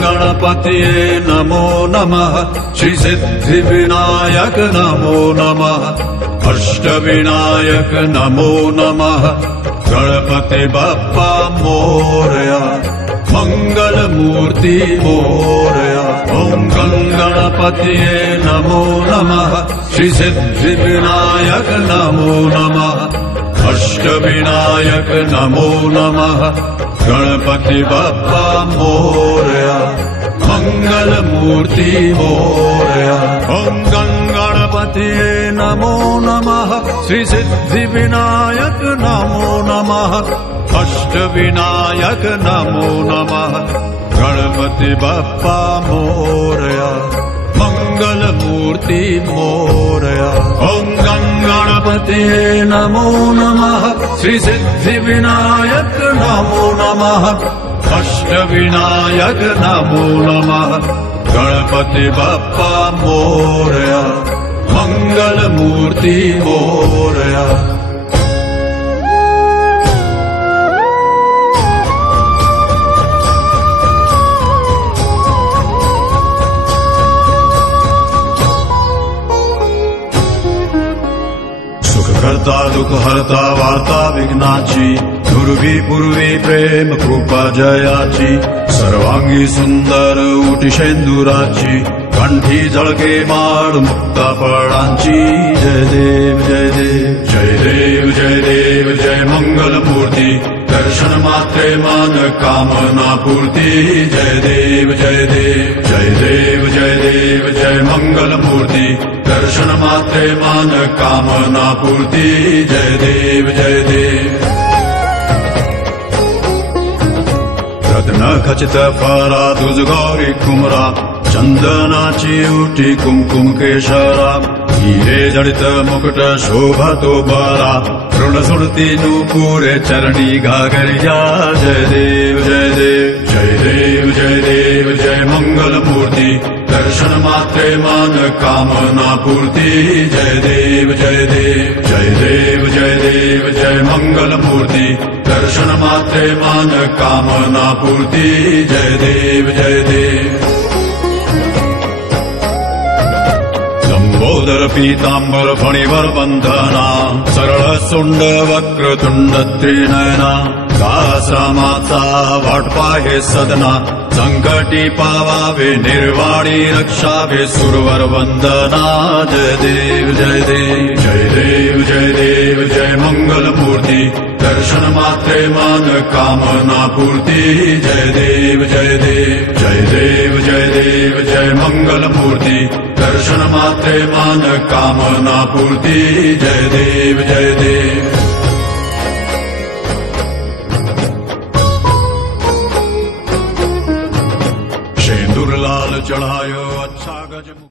गणपतये नमो नमः। श्री सिद्धि विनायक नमो नमः। अष्टविनायक नमो नमः। गणपति बप्पा मोरया। मंगल मूर्ति मोरया। ओम गणपतये नमो नमः। श्री सिद्धि विनायक नमो नमः। अष्टविनायक नमो नमः। गणपति बप्पा मोरया। मंगल मूर्ति मोरया। ओम गणपतये नमो नमः। श्री सिद्धि विनायक नमो नमः। अष्टविनायक नमो नमः। गणपति बप्पा मोरया। मंगल मूर्ति मोरया। ओम गणपतये नमो नमः। श्री सिद्धि विनायक नमो नमः। अष्टविनायक नमो नमः। गणपति बप्पा मोरया। मंगल मूर्ति मोरया। करता दुख हरता वार्ता विघ्नाची। दुर्वी पूर्वी प्रेम कृपा जयाची। सर्वांगी सुंदर उटी शेंदुराची। कंठी झळके माळ मुक्ता फळांची। जय देव जय देव जय देव जय देव जय मंगल मूर्ती। दर्शन मात्रे मान कामना पूर्ती। जय देव जय देव जय देव जय देव जय मंगल मूर्ती। दर्शन मात्रे मान कामना पूर्ती। जय देव जय देव। रत्न खचित फरा तुझ गौरी कुमरा। चंदनाची उठी कुमकुम केशरा। हिरे जडित मुकुट शोभतो बरा। ऋण सुरती नूपुरे चरणी घागरिया। जय देव जय देव जय देव जय देव जय मंगल मूर्ति। दर्शन मात्रे मान कामना पूर्ति। जय देव जय देव जय देव जय देव जय मंगल मूर्ति। दर्शन मात्रे मान कामना पूर्ति। जय देव जय देव। लंबोदर पीतांबर फणिवर बंधना। सरळ सुंड वक्रतुंड त्रिनयना। दासरामाचा वाटपा हे सदना। संकटी पावावे निर्वाणी रक्षावे सुरवर वंदना। जय देव जय देव जय देव जय देव जय मंगल मूर्ति। दर्शन मात्रे मान कामना पूर्ति। जय देव जय देव जय देव जय देव जय मंगल मूर्ति। दर्शन मात्रे मान कामना पूर्ति। जय देव जय देव। शेंदूर लाल चढ़ायो अच्छा गज।